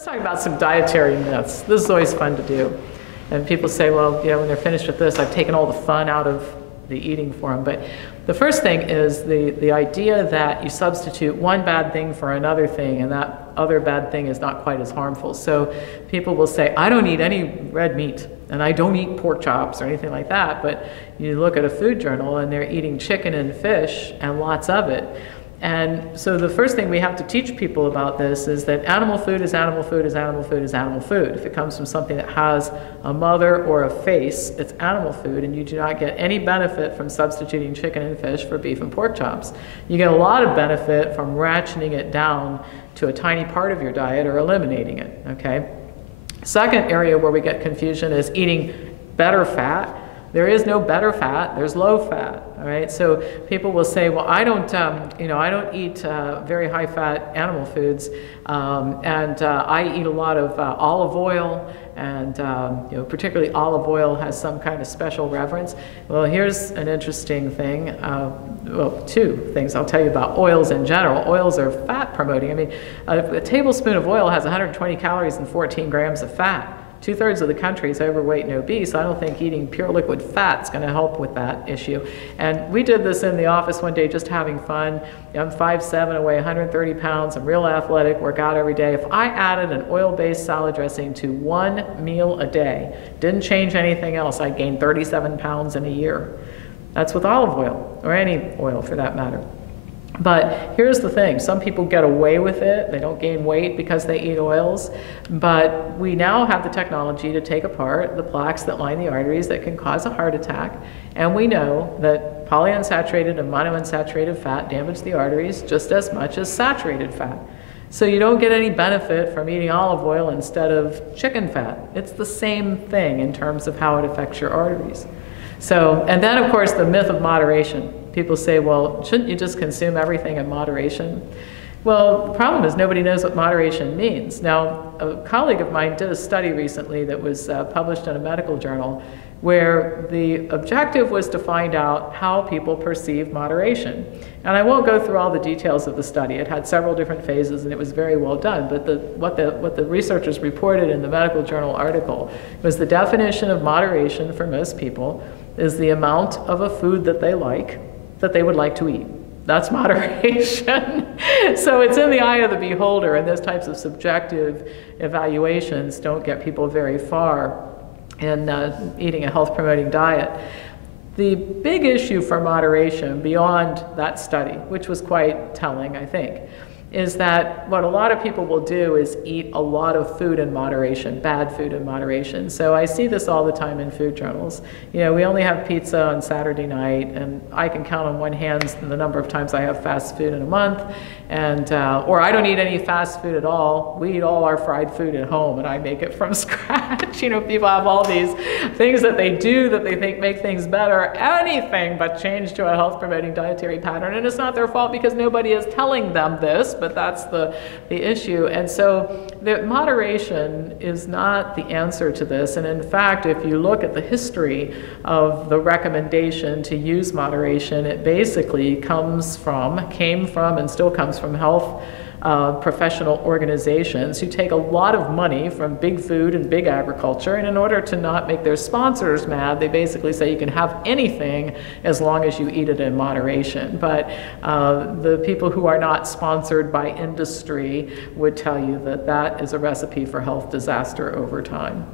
Let's talk about some dietary myths. This is always fun to do. And people say, well, when they're finished with this, I've taken all the fun out of the eating for them. But the first thing is the idea that you substitute one bad thing for another thing, and that other bad thing is not quite as harmful. So people will say, I don't eat any red meat, and I don't eat pork chops or anything like that. But you look at a food journal, and they're eating chicken and fish, and lots of it. And so the first thing we have to teach people about this is that animal food is animal food is animal food is animal food. If it comes from something that has a mother or a face, it's animal food, and you do not get any benefit from substituting chicken and fish for beef and pork chops. You get a lot of benefit from ratcheting it down to a tiny part of your diet or eliminating it, okay? Second area where we get confusion is eating better fat. There is no better fat, there's low fat, all right? So people will say, well, I don't eat very high fat animal foods, and I eat a lot of olive oil, and particularly olive oil has some kind of special reverence. Well, here's an interesting thing. Well, two things I'll tell you about oils in general. Oils are fat promoting. I mean, a tablespoon of oil has 120 calories and 14 grams of fat. 2/3 of the country is overweight and obese. I don't think eating pure liquid fat is going to help with that issue. And we did this in the office one day, just having fun. I'm 5'7", I weigh 130 pounds. I'm real athletic, work out every day. If I added an oil-based salad dressing to one meal a day, didn't change anything else, I'd gain 37 pounds in a year. That's with olive oil, or any oil for that matter. But here's the thing, some people get away with it, they don't gain weight because they eat oils, but we now have the technology to take apart the plaques that line the arteries that can cause a heart attack, and we know that polyunsaturated and monounsaturated fat damage the arteries just as much as saturated fat. So you don't get any benefit from eating olive oil instead of chicken fat. It's the same thing in terms of how it affects your arteries. So, and then of course the myth of moderation. People say, well, shouldn't you just consume everything in moderation? Well, the problem is nobody knows what moderation means. Now, a colleague of mine did a study recently that was published in a medical journal where the objective was to find out how people perceive moderation. And I won't go through all the details of the study. It had several different phases and it was very well done. But what the researchers reported in the medical journal article was the definition of moderation for most people is the amount of a food that they like, that they would like to eat. That's moderation. So it's in the eye of the beholder, and those types of subjective evaluations don't get people very far in eating a health-promoting diet. The big issue for moderation beyond that study, which was quite telling, I think, is that what a lot of people will do is eat a lot of food in moderation, bad food in moderation. So I see this all the time in food journals. We only have pizza on Saturday night, and I can count on one hand the number of times I have fast food in a month, and or I don't eat any fast food at all. We eat all our fried food at home, and I make it from scratch. People have all these things that they do that they think make things better, anything but change to a health-promoting dietary pattern, and it's not their fault because nobody is telling them this, but that's the issue. And so the moderation is not the answer to this. And in fact, if you look at the history of the recommendation to use moderation, it basically came from, and still comes from health professional organizations who take a lot of money from big food and big agriculture, and in order to not make their sponsors mad, they basically say you can have anything as long as you eat it in moderation. But the people who are not sponsored by industry would tell you that that is a recipe for health disaster over time.